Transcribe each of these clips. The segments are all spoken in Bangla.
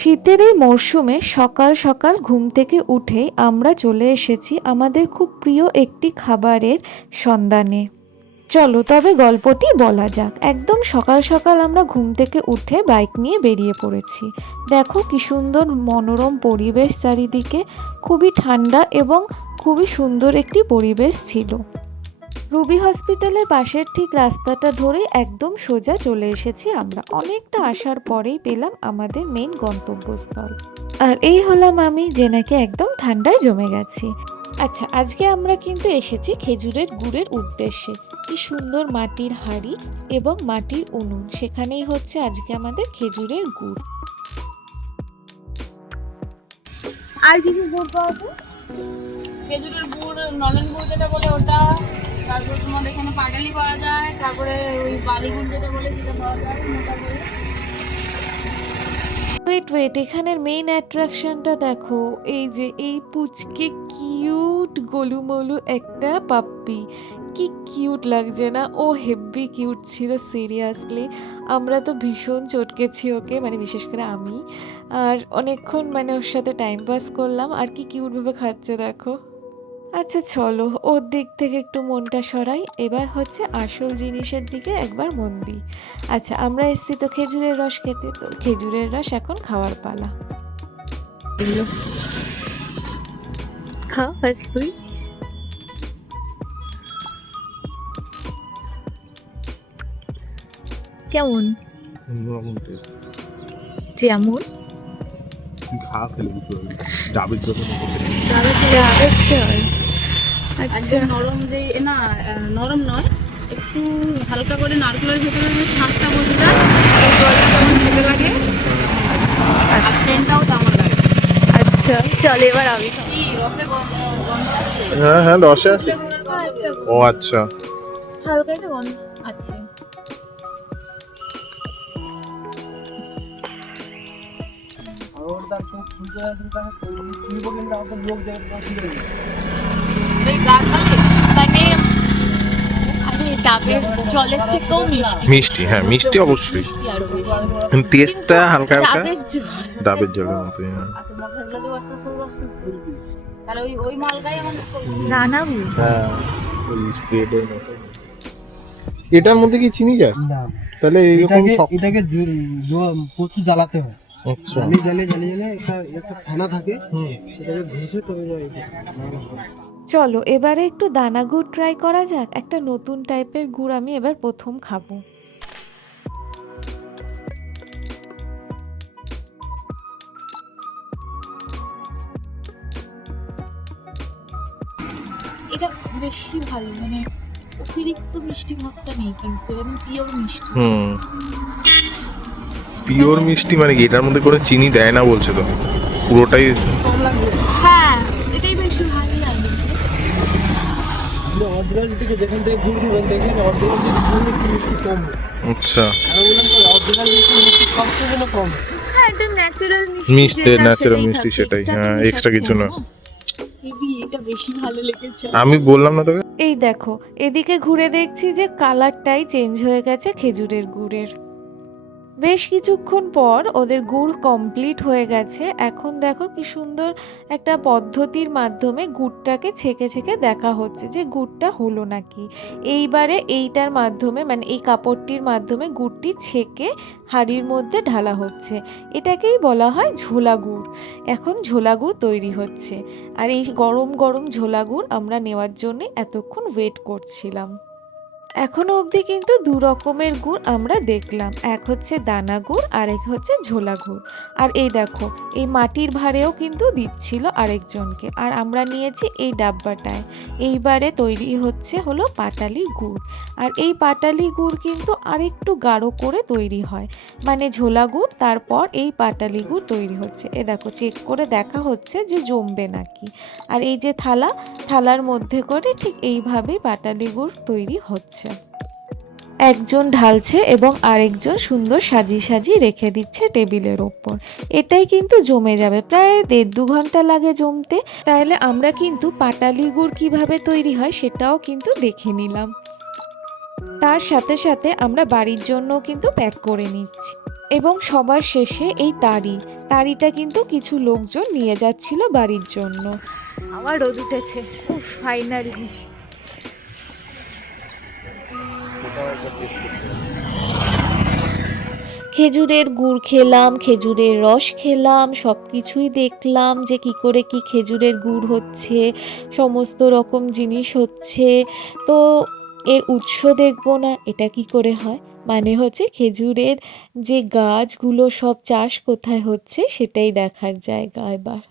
শীতের এই মরশুমে সকাল সকাল ঘুম থেকে উঠেই আমরা চলে এসেছি আমাদের খুব প্রিয় একটি খাবারের সন্ধানে। চলো তবে গল্পটি বলা যাক। একদম সকাল সকাল আমরা ঘুম থেকে উঠে বাইক নিয়ে বেরিয়ে পড়েছি। দেখো কি সুন্দর মনোরম পরিবেশ চারিদিকে, খুবই ঠান্ডা এবং খুবই সুন্দর একটি পরিবেশ ছিল। রুবি হসপিটালের পাশের ঠিক রাস্তাটা ধরে একদম সোজা চলে এসেছি আমরা। অনেকটা আসার পরেই পেলাম আমাদের মেইন গন্তব্যস্থল। আর এই হলাম আমি, যে নাকি একদম ঠান্ডায় জমে গেছি। আচ্ছা, আজকে আমরা কিন্তু এসেছি খেজুরের গুড়ের উদ্দেশ্যে। কি সুন্দর মাটির হাঁড়ি এবং মাটির উনুন, সেখানেই হচ্ছে আজকে আমাদের খেজুরের গুড়। আর কিছু গুড় পাওয়া যায়? খেজুরের গুড়, নলেন গুড় যেটা বলে ওটা, তারপর তোমাদের এখানে পাটালি পাওয়া যায়, তারপরে ওই বালি গুড় যেটা বলে সেটা পাওয়া যায় মোটা করে। ওয়েট, এখানের মেইন অ্যাট্রাকশনটা দেখো। এই যে এই পুচকে কিউট গোলুমলু একটা পাপ্পি, কি কিউট লাগছে না? ও হেভি কিউট ছিল সিরিয়াসলি। আমরা তো ভীষণ চটকেছি ওকে, মানে বিশেষ করে আমি। আর অনেকক্ষণ মানে ওর সাথে টাইম পাস করলাম। আর কি কিউটভাবে খাচ্ছে দেখো। আচ্ছা চলো, ওর দিক থেকে একটু মনটা সরাই, এবার হচ্ছে আসল জিনিসের দিকে একবার মন দিই। আচ্ছা, আমরা এসেছি তো খেজুরের রস খেতে, তো খেজুরের রস এখন খাওয়ার পালা। খা ফার্স্ট তুই। কেমন? যেমন খা ফেলে দিতে হবে, ডাবের জন্য ডাবের জল। একদম আচ্ছা নরম, যে না নরম নয়, একটু হালকা করে নারকেলের ভেতরে যে ছাঁচটা বসে যায়, ওই জলটা তেমন খেতে লাগে, আর সেন্টটাও তেমন লাগে। আচ্ছা চল এবার আমি কি রসে গন্ধ আছে? হ্যাঁ হ্যাঁ রসে গুড়ের গন্ধ বের হয়। ও আচ্ছা। হালকা একটা গন্ধ আছে। এই গাছ ভালো মানে আরে ডাবের জলের থেকেও মিষ্টি। মিষ্টি, হ্যাঁ মিষ্টি অবশ্যই, মিষ্টি আরো বেশি। টেস্টটা হালকা হালকা ডাবের জল। ডাবের জলের মতোই। হ্যাঁ আচ্ছা, মশলাগুলো যে আসতে সব রস ফুলবি, তাহলে ওই ওই মালটাই আমাদের দানা গুড়। হ্যাঁ ওই স্প্রেডের মতো। এটার মধ্যে কি চিনি যায়? না, তাহলে এইরকম এটাকে প্রচুর জ্বালাতে হয়। আচ্ছা জ্বালিয়ে একটা ফেনা থাকে, সেটাকে ঘষে তবে চলো এবারে একটু দানা গুড় ট্রাই করা যাক। একটা নতুন টাইপের গুড় আমি এবার প্রথম খাবো। এটা বেশি ভালো, মানে অতিরিক্ত মিষ্টি ভাবটা নেই, কিন্তু একদম পিওর মিষ্টি। পিওর মিষ্টি মানে কি এটার মধ্যে কোনো চিনি দেয় না বলছে তো? পুরোটাই কম লাগবে। হ্যাঁ, এটাই বেশি ভালো লাগে। অরিজিনাল থেকে যেখান থেকে গুড় দিবেন দেখবেন অরিজিনাল থেকে গুড় একটু মিষ্টি কম হয়। আচ্ছা আর বললাম তো অরিজিনাল মিষ্টি সবচেয়ে যেন কম। হ্যাঁ, এটা ন্যাচারাল মিষ্টি, মিষ্টি, যেটা natural সেটাই মিষ্টি, খাচ্ছে, সেটাই। extra হ্যাঁ, তো extra কিছু মেশাচ্ছে না। হেভি, এটা বেশি ভালো লেগেছে। আমি বললাম না তোকে। এই দেখো, এদিকে ঘুরে দেখছি যে কালারটাই চেঞ্জ হয়ে গেছে খেজুরের গুড়ের। বেশ কিছুক্ষণ পর ওদের গুড় কমপ্লিট হয়ে গেছে। এখন দেখো কি সুন্দর একটা পদ্ধতির মাধ্যমে গুড়টাকে ছেঁকে ছেঁকে দেখা হচ্ছে যে গুড়টা হলো নাকি। এইবারে এইটার মাধ্যমে, মানে এই কাপড়টির মাধ্যমে গুড়টি ছেঁকে হাঁড়ির মধ্যে ঢালা হচ্ছে। এটাকেই বলা হয় ঝোলা গুড়। এখন ঝোলা গুড় তৈরি হচ্ছে। আর এই গরম গরম ঝোলা গুড় আমরা নেওয়ার জন্য এতক্ষণ ওয়েট করছিলাম। এখনো অবধি কিন্তু দু রকমের গুড় আমরা দেখলাম, এক হচ্ছে দানা গুড় আর এক হচ্ছে ঝোলা গুড়। আর এই দেখো, এই মাটির ভাঁড়েও কিন্তু দিচ্ছিল আরেকজনকে, আর আমরা নিয়েছি এই ডাব্বাটায়। এইবারে তৈরি হলো পাটালি গুড়। আর এই পাটালি গুড় কিন্তু আরেকটু গাঢ় করে তৈরি হয়, মানে ঝোলা গুড় তারপর এই পাটালি গুড় তৈরি হচ্ছে। এ দেখো, চেক করে দেখা হচ্ছে যে জমবে নাকি। আর এই যে থালার মধ্যে করে ঠিক এইভাবেই পাটালি গুড় তৈরি হচ্ছে। একজন ঢালছে এবং আরেকজন সুন্দর সাজিয়ে সাজিয়ে রেখে দিচ্ছে টেবিলের ওপর। এটাই কিন্তু জমে যাবে, প্রায় 1.5-2 ঘন্টা লাগে জমতে। তাহলে আমরা কিন্তু পাটালি গুড় কিভাবে তৈরি হয় সেটাও কিন্তু দেখে নিলাম। তার সাথে সাথে আমরা বাড়ির জন্য কিন্তু প্যাক করে নিচ্ছি। এবং সবার শেষে এই তাড়িটা কিন্তু কিছু লোকজন নিয়ে যাচ্ছিল বাড়ির জন্য। আবার রোদ উঠেছে, ফাইনালি। খেজুরের গুড় খেলাম, খেজুরের রস খেলাম, সব কিছুই দেখলাম যে কি করে কি খেজুরের গুড় হচ্ছে, সমস্ত রকম জিনিস হচ্ছে। তো এর উৎস দেখবো না, এটা কি করে হয়? মানে হচ্ছে খেজুরের যে গাছগুলো সব চাষ কোথায় হচ্ছে সেটাই দেখার জায়গা এবার।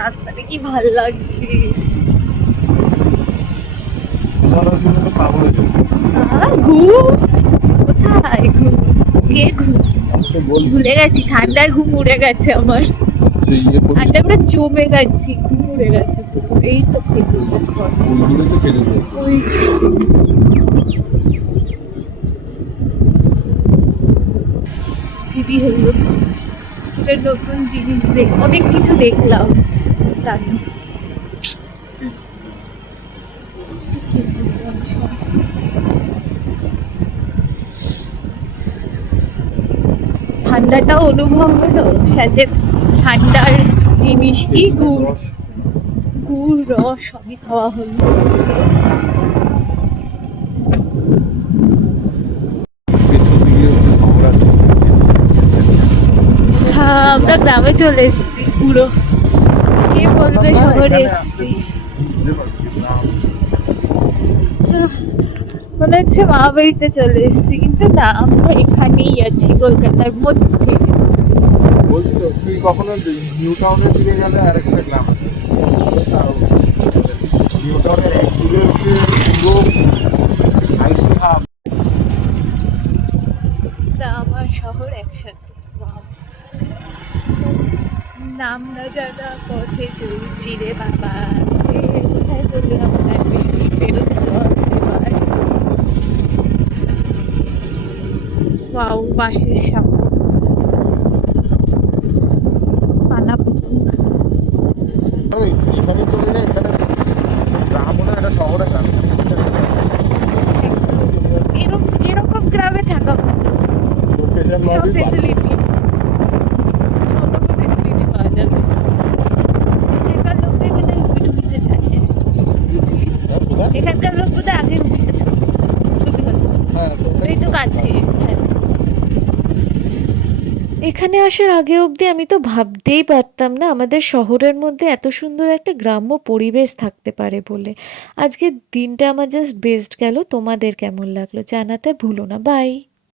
রাস্তাটা কি ভাল লাগছে। ঘুম কোথায়? ঘুম কে ঘুম? ভুলে গেছি, ঠান্ডার ঘুম উড়ে গেছে আমার। ঠান্ডা পুরো জমে গেছি, ঘুম উড়ে গেছে পুরো। এই তো খেজুর গাছ ওই দিদি হলো নতুন জিনিস অনেক কিছু দেখলাম। জানি ঠান্ডাটা অনুভব হলো, সাথে ঠান্ডার জিনিস কি গুড় রস সবই খাওয়া হলো। হ্যাঁ, আমরা গ্রামে চলে এসেছি পুরো। কে বলবে শহরে এসেছি। মনে হচ্ছে মা বাড়িতে চলে এসেছি, কিন্তু না, আমরা এখানেই আছি কলকাতার মধ্যে। বলছি তো, তুই কখনো নিউ টাউনের দিকে গেলে আরেকটা গ্রাম আছে, নিউ টাউনের একদিকে হচ্ছে পুরো আইটি হাব। গ্রাম আর শহর একসাথে। নাম না জানা পথে চলছি রে বাবা, কোথায় চলে আমার বেরোচ্ছ এবার। ওয়াও, বাঁশের সামনে পানা পুকুর। এখানে চলে যায়, এখানে গ্রাম হলো একটা শহরের গ্রাম। এরকম গ্রামে থাকা ভালো, সব ফেসিলিটি, সব রকম ফেসিলিটি পাওয়া যাবে। এখানকার লোকদের বোধহয় রুবিতে যায়, বুঝলি? এখানকার লোক বোধহয় আগে রুবিতে ছিল, এই তো কাছে। এখানে আসার আগে অবধি আমি তো ভাবতেই পারতাম না আমাদের শহরের মধ্যে এত সুন্দর একটা গ্রাম্য পরিবেশ থাকতে পারে বলে। আজকের দিনটা আমার জাস্ট বেস্ট গেল। তোমাদের কেমন লাগলো জানাতে ভুলো না। বাই।